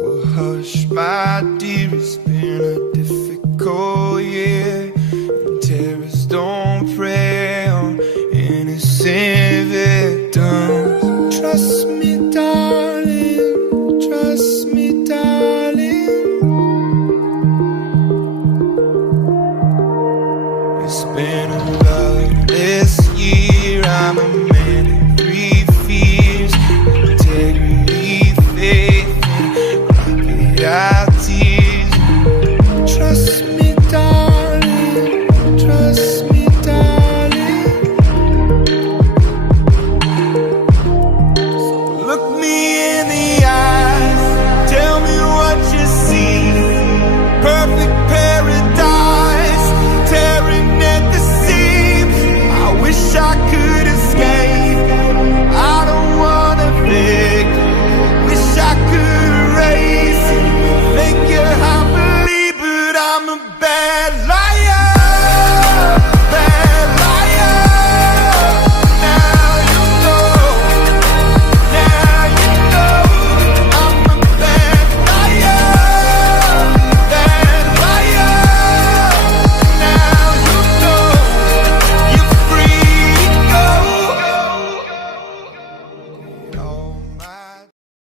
Oh, hush, my dear, it's been a difficult year, and terrorists don't prey on innocent victims. Trust me,